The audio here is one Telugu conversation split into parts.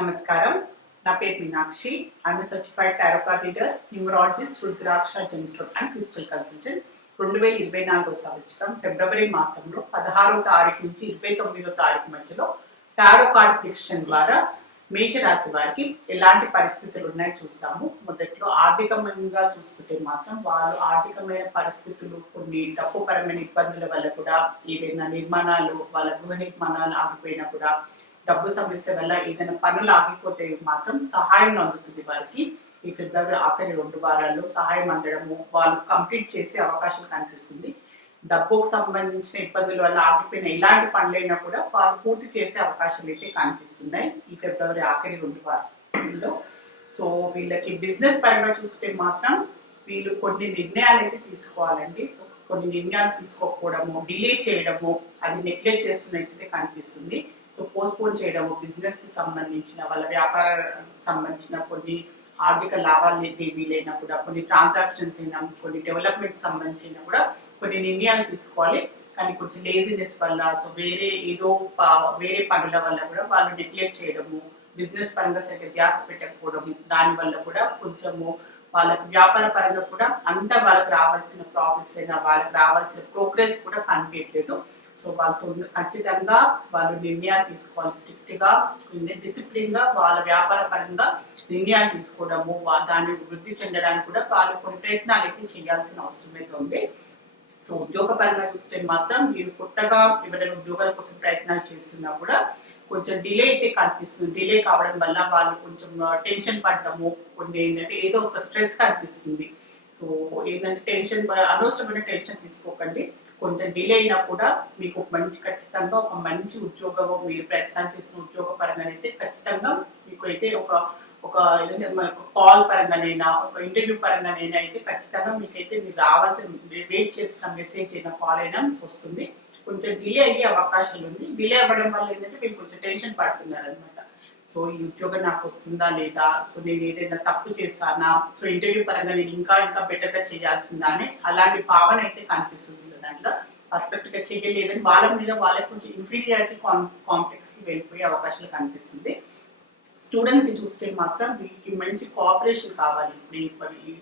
నమస్కారం. నా పేరు Meenakshi. I'm certified tarot card reader, numerologist, rudraksha gemstone and crystal consultant. 2024 సంవత్సరం ఫిబ్రవరి మాసంలో 16వ తారీఖు నుంచి 29వ తారీఖు మధ్యలో టారో కార్డ్ ప్రిడిక్షన్ ద్వారా మేషరాశి వారికి ఎలాంటి పరిస్థితులు ఉన్నాయో చూస్తాము. మొదట్లో ఆర్థికంగా చూసుకుంటే మాత్రం వాళ్ళు ఆర్థికమైన పరిస్థితులు, కొన్ని డబ్బు పరమైన ఇబ్బందుల వల్ల కూడా, ఏదైనా నిర్మాణాలు, వాళ్ళ గృహ నిర్మాణాలు ఆగిపోయినా కూడా, డబ్బు సమస్య వల్ల ఏదైనా పనులు ఆగిపోతే మాత్రం సహాయం అందుతుంది వారికి. ఈ ఫిబ్రవరి ఆఖరి 2 వారాల్లో సహాయం అందడము, వాళ్ళు కంప్లీట్ చేసే అవకాశం కనిపిస్తుంది. డబ్బుకు సంబంధించిన ఇబ్బందుల వల్ల ఆగిపోయిన ఎలాంటి పనులైనా కూడా వాళ్ళు పూర్తి చేసే అవకాశాలు అయితే కనిపిస్తున్నాయి ఈ ఫిబ్రవరి ఆఖరి 2 వారాల్లో. సో వీళ్ళకి బిజినెస్ పరంగా చూస్తే మాత్రం వీళ్ళు కొన్ని నిర్ణయాలు అయితే తీసుకోవాలండి. సో కొన్ని నిర్ణయాలు తీసుకోకపోవడము, డిలే చేయడము, అది నెగ్లెక్ట్ చేస్తున్నట్టయితే కనిపిస్తుంది. సో పోస్ట్పోన్ చేయడము, బిజినెస్ కి సంబంధించిన, వాళ్ళ వ్యాపారానికి సంబంధించిన కొన్ని ఆర్థిక లాభాలు వీలైనా కూడా, కొన్ని ట్రాన్సాక్షన్స్ అయినా, కొన్ని డెవలప్మెంట్ సంబంధించిన కూడా కొన్ని నిర్ణయాలు తీసుకోవాలి. కానీ కొంచెం లేజినెస్ వల్ల, సో వేరే పనుల వల్ల కూడా వాళ్ళు నెగ్లెక్ట్ చేయడము, బిజినెస్ పరంగా సరిగ్గా ధ్యాస పెట్టకపోవడము, దాని వల్ల కూడా కొంచెము వాళ్ళకి వ్యాపార పరంగా కూడా అంతా వాళ్ళకి రావాల్సిన ప్రాఫిట్స్ అయినా, వాళ్ళకి రావాల్సిన ప్రోగ్రెస్ కూడా కనిపించలేదు. సో వాళ్ళతో ఖచ్చితంగా వాళ్ళు నిర్ణయాలు తీసుకోవాలి. స్ట్రిక్ట్ గా, డిసిప్లిన్ గా వాళ్ళ వ్యాపార పరంగా నిర్ణయాలు తీసుకోవడము, దాన్ని వృద్ధి చెందడానికి కూడా వాళ్ళు కొన్ని ప్రయత్నాలు అయితే చేయాల్సిన అవసరం అయితే ఉంది. సో ఉద్యోగ పరంగా చూస్తే మాత్రం మీరు కొత్తగా ఎవరైనా ఉద్యోగాల కోసం ప్రయత్నాలు చేస్తున్నా కూడా కొంచెం డిలే అయితే కనిపిస్తుంది. డిలే కావడం వల్ల వాళ్ళు కొంచెం టెన్షన్ పడటము, కొన్ని ఏంటంటే ఏదో ఒక స్ట్రెస్ కనిపిస్తుంది. సో ఏంటంటే అనవసరమైన టెన్షన్ తీసుకోకండి. కొంచెం డిలే అయినా కూడా మీకు ఖచ్చితంగా ఒక మంచి ఉద్యోగము, మీరు ప్రయత్నం చేసిన ఉద్యోగ పరంగా అయితే ఖచ్చితంగా మీకు అయితే ఒక కాల్ పరంగానైనా, ఒక ఇంటర్వ్యూ పరంగానైనా అయితే ఖచ్చితంగా మీకైతే మీరు రావాల్సిన, వెయిట్ చేస్తున్న మెసేజ్ అయినా, కాల్ అయినా వస్తుంది. కొంచెం డిలే అయ్యే అవకాశాలు ఉంది. డిలే అవ్వడం వల్ల ఏంటంటే మీరు కొంచెం టెన్షన్ పడుతున్నారు అనమాట. సో ఈ ఉద్యోగం నాకు వస్తుందా లేదా, సో నేను ఏదైనా తప్పు చేస్తానా, సో ఇంటర్వ్యూ పరంగా నేను ఇంకా బెటర్ గా చేయాల్సిందా అని అలాంటి భావన అయితే కనిపిస్తుంది. దాంట్లో పర్ఫెక్ట్ గా చేయలేదని వాళ్ళ మీద వాళ్ళకి కొంచెం ఇన్ఫీరియారిటీ కాంప్లెక్స్ కి వెళ్ళిపోయే అవకాశాలు కనిపిస్తుంది. స్టూడెంట్ కి చూస్తే మాత్రం వీరికి మంచి కోఆపరేషన్ కావాలి. ఇప్పుడు ఈ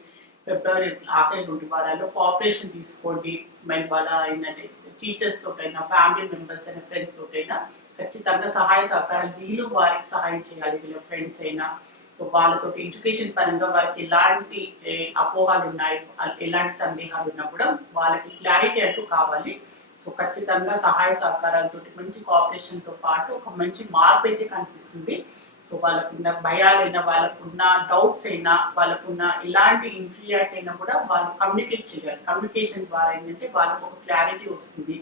ఫిబ్రవరి ఆఖరి 2 వారాల్లో కోఆపరేషన్ తీసుకోండి. మరి వాళ్ళ ఏంటంటే టీచర్స్ తోటైనా, ఫ్యామిలీ మెంబర్స్ అయినా, ఫ్రెండ్స్ తోటైనా ఖచ్చితంగా సహాయ సహకారాలు వీళ్ళు వారికి సహాయం చేయాలి. వీళ్ళ ఫ్రెండ్స్ అయినా, సో వాళ్ళతో ఎడ్యుకేషన్ పరంగా వారికి ఎలాంటి అపోహాలు ఉన్నాయి, ఎలాంటి సందేహాలు ఉన్నా కూడా వాళ్ళకి క్లారిటీ అంటూ కావాలి. సో ఖచ్చితంగా సహాయ సహకారాలతో, మంచి కోఆపరేషన్ తో పాటు ఒక మంచి మార్పు అయితే కనిపిస్తుంది. సో వాళ్ళకున్న భయాలైనా, వాళ్ళకున్న డౌట్స్ అయినా, వాళ్ళకున్న ఎలాంటి ఇన్ఫీరియారిటీ అయినా కూడా వాళ్ళు కమ్యూనికేట్ చేయాలి. కమ్యూనికేషన్ ద్వారా ఏంటంటే వాళ్ళకు ఒక క్లారిటీ వస్తుంది.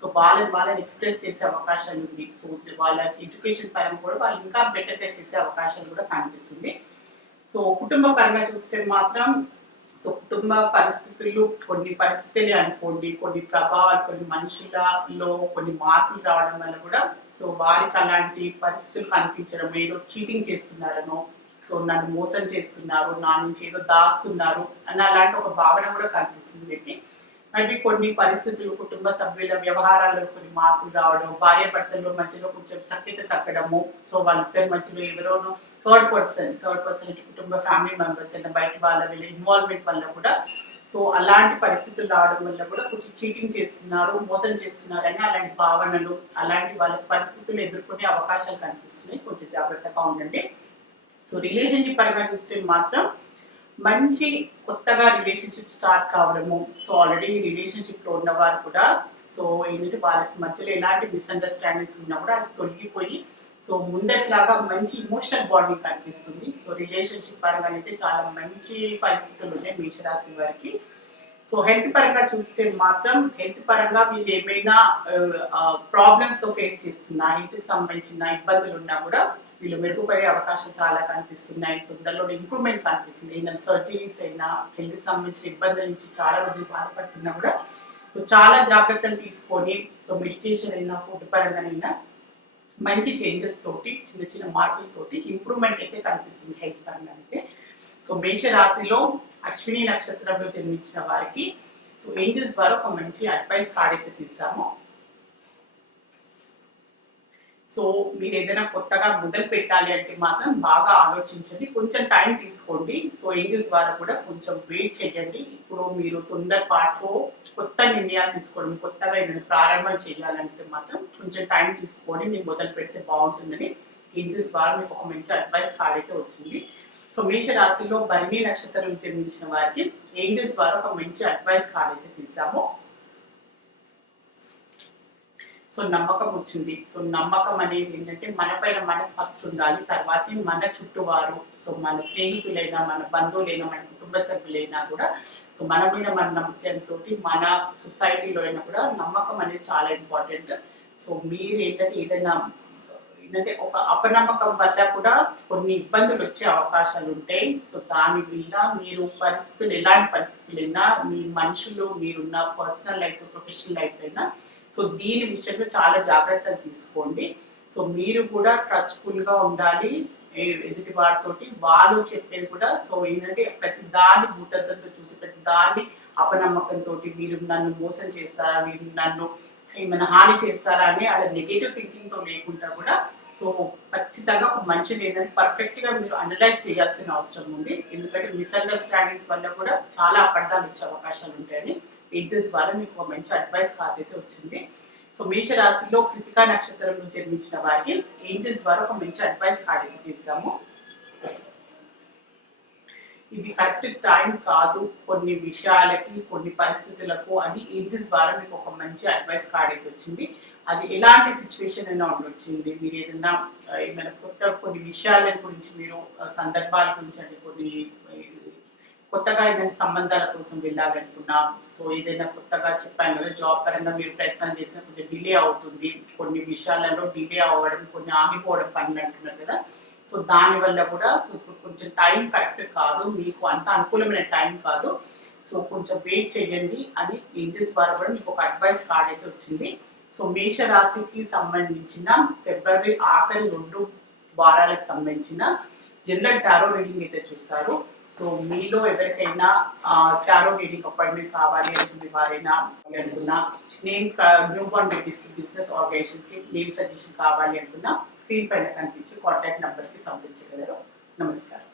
సో వాళ్ళని ఎక్స్ప్రెస్ చేసే అవకాశాలు ఉంది. సో వాళ్ళ ఎడ్యుకేషన్ పరంగా కూడా వాళ్ళు ఇంకా బెటర్ గా చేసే అవకాశాలు కూడా కనిపిస్తుంది. సో కుటుంబ పరంగా చూస్తే మాత్రం, సో కుటుంబ పరిస్థితులు, కొన్ని పరిస్థితులు అనుకోండి, కొన్ని ప్రభావాలు, కొన్ని మనుషులలో కొన్ని మార్పులు రావడం వల్ల కూడా సో వారికి అలాంటి పరిస్థితులు కనిపించడం, ఏదో చీటింగ్ చేస్తున్నారనో, సో నన్ను మోసం చేస్తున్నారు, నా నుంచి ఏదో దాస్తున్నారు అన్న అలాంటి ఒక భావన కూడా కనిపిస్తుంది. అవి కొన్ని పరిస్థితులు, కుటుంబ సభ్యుల వ్యవహారాల్లో కొన్ని మార్పులు రావడం, భార్య భర్తల్లో మధ్యలో కొంచెం సఖ్యత తగ్గడము, సో వాళ్ళిద్దరి మధ్యలో ఎవరోనో థర్డ్ పర్సన్ కుటుంబ ఫ్యామిలీ మెంబర్స్ అయినా బయట వాళ్ళ వీళ్ళ ఇన్వాల్వ్మెంట్ వల్ల కూడా, సో అలాంటి పరిస్థితులు రావడం వల్ల కూడా కొంచెం చీటింగ్ చేస్తున్నారు, మోసం చేస్తున్నారు అని అలాంటి భావనలు, అలాంటి వాళ్ళ పరిస్థితులు ఎదుర్కొనే అవకాశాలు కనిపిస్తున్నాయి. కొంచెం జాగ్రత్తగా ఉండండి. సో రిలేషన్షిప్ పరంగా చూస్తే మాత్రం మంచి కొత్తగా రిలేషన్షిప్ స్టార్ట్ కావడము, సో ఆల్రెడీ రిలేషన్షిప్ లో ఉన్నవారు కూడా సో ఏంటంటే వాళ్ళకి మధ్యలో ఎలాంటి మిస్అండర్స్టాండింగ్స్ ఉన్నా కూడా అది తొలగిపోయి సో ముందట్లాగా మంచి ఇమోషనల్ బాండింగ్ కనిపిస్తుంది. సో రిలేషన్షిప్ పరంగా అయితే చాలా మంచి పరిస్థితులు ఉన్నాయి మేషరాశి వారికి. సో హెల్త్ పరంగా చూస్తే మాత్రం, హెల్త్ పరంగా వీళ్ళు ఏమైనా ప్రాబ్లమ్స్ తో ఫేస్ చేస్తున్నా, హెల్త్ కి సంబంధించిన ఇబ్బందులు ఉన్నా కూడా వీళ్ళు మెరుగుపడే అవకాశం చాలా కనిపిస్తున్నాయి. తొందరలో ఇంప్రూవ్మెంట్ కనిపిస్తుంది. ఏదైనా సర్జరీస్ అయినా, హెల్త్ కి సంబంధించిన ఇబ్బందుల నుంచి చాలా రోజులు బాధపడుతున్నా కూడా సో చాలా జాగ్రత్తలు తీసుకొని, సో మెడిటేషన్ అయినా, ఫుడ్ పరంగానైనా మంచి చేంజెస్ తోటి, చిన్న చిన్న మార్పులతోటి ఇంప్రూవ్మెంట్ అయితే కనిపిస్తుంది హెల్త్ పరంగా అయితే. సో మేష రాశిలో అశ్విని నక్షత్రంలో జన్మించిన వారికి సో ఏంజెస్ ద్వారా ఒక మంచి అడ్వైస్ కార్డ్ అయితే తీసాము. సో మీరు ఏదైనా కొత్తగా మొదలు పెట్టాలి అంటే మాత్రం బాగా ఆలోచించండి, కొంచెం టైం తీసుకోండి. సో ఏంజల్స్ ద్వారా కూడా కొంచెం వెయిట్ చేయండి. ఇప్పుడు మీరు తొందరపాటు కొత్త నిర్ణయాలు తీసుకోవడం, కొత్తగా ఏదైనా ప్రారంభం చేయాలంటే మాత్రం కొంచెం టైం తీసుకొని మీరు మొదలు పెడితే బాగుంటుందని ఏంజల్స్ ద్వారా మీకు ఒక మంచి అడ్వైస్ కార్డ్ అయితే వచ్చింది. సో మేష రాశిలో భరణి నక్షత్రం జన్మించిన వారికి ఏంజల్స్ ద్వారా ఒక మంచి అడ్వైస్ కార్డ్ అయితే తీసాము. సో నమ్మకం వచ్చింది. సో నమ్మకం అనేది ఏంటంటే మన పైన మనకు ఫస్ట్ ఉండాలి, తర్వాత మన చుట్టూవారు, సో మన స్నేహితులైనా, మన బంధువులైనా, మన కుటుంబ సభ్యులైనా కూడా సో మన మీద మన నమ్మకంతో మన సొసైటీలో అయినా కూడా నమ్మకం అనేది చాలా ఇంపార్టెంట్. సో మీరు ఏదైనా ఏంటంటే ఒక అపనమ్మకం వల్ల కూడా కొన్ని ఇబ్బందులు వచ్చే అవకాశాలు ఉంటాయి. సో దాని వల్ల మీరు పరిస్థితులు, ఎలాంటి పరిస్థితులైనా, మీ మనుషులు, మీరున్న పర్సనల్ లైఫ్, ప్రొఫెషనల్ లైఫ్ అయినా సో దీని విషయంలో చాలా జాగ్రత్తలు తీసుకోండి. సో మీరు కూడా ట్రస్ట్ఫుల్ గా ఉండాలి ఎదుటి వారితోటి. వాళ్ళు చెప్పేది కూడా సో ఏంటంటే ప్రతి దాన్ని భూతత్వంతో చూసి, ప్రతి దాన్ని అపనమ్మకంతో మీరు నన్ను మోసం చేస్తారా, మీరు నన్ను ఏమైనా హాని చేస్తారా అని అలా నెగటివ్ థింకింగ్ తో లేకుండా కూడా సో ఖచ్చితంగా ఒక మనిషిని ఏంటంటే పర్ఫెక్ట్ గా మీరు అనలైజ్ చేయాల్సిన అవసరం ఉంది. ఎందుకంటే మిస్అండర్స్టాండింగ్స్ వల్ల కూడా చాలా అబద్ధాలు ఇచ్చే అవకాశాలు ఉంటాయని ఏంజల్స్ ద్వారా మీకు ఒక మంచి అడ్వైస్ కార్డ్ అయితే వచ్చింది. సో మేష రాశిలో కృతికా నక్షత్రంలో జన్మించిన వారికి ఏంజల్స్ ద్వారా ఒక మంచి అడ్వైస్ కార్డ్ అయితే తీసాము. ఇది కరెక్ట్ టైం కాదు కొన్ని విషయాలకి, కొన్ని పరిస్థితులకు అని ఏంజల్స్ ద్వారా మీకు ఒక మంచి అడ్వైస్ కార్డ్ అయితే వచ్చింది. అది ఎలాంటి సిచ్యువేషన్ అయినా ఉండొచ్చింది. మీరు ఏమైనా కొన్ని విషయాల గురించి, మీరు సందర్భాల గురించి అంటే కొన్ని కొత్తగా ఏదైనా సంబంధాల కోసం వెళ్ళాలనుకున్నా, సో ఏదైనా కొత్తగా చెప్పాను కదా జాబ్ పరంగా మీరు ప్రయత్నం చేసిన కొంచెం డిలే అవుతుంది, కొన్ని విషయాలలో డిలే అవ్వడం, కొన్ని ఆగిపోవడం పనులు అంటున్నారు కదా. సో దాని వల్ల కూడా కొంచెం టైం కరెక్ట్ కాదు, మీకు అంత అనుకూలమైన టైం కాదు. సో కొంచెం వెయిట్ చేయండి అని ఏంజల్స్ ద్వారా కూడా మీకు ఒక అడ్వైస్ కార్డ్ అయితే వచ్చింది. సో మేష రాశికి సంబంధించిన ఫిబ్రవరి ఆఖరి 2 వారాలకు సంబంధించిన జనరల్ టారో రీడింగ్ అయితే చూస్తారు. సో మీలో ఎవరికైనా టారో రీడింగ్ అపాయింట్మెంట్ కావాలి అనుకునే వారైనా, అనుకున్నా నేమ్ న్యూ బోర్న్ బేబీస్ కి, బిజినెస్ ఆర్గనైజేషన్స్ కి నేమ్ సజెషన్ కావాలి అనుకున్నా స్క్రీన్ పైన కనిపించి కాంటాక్ట్ నెంబర్ కి సంప్రదించగలరు. నమస్కారం.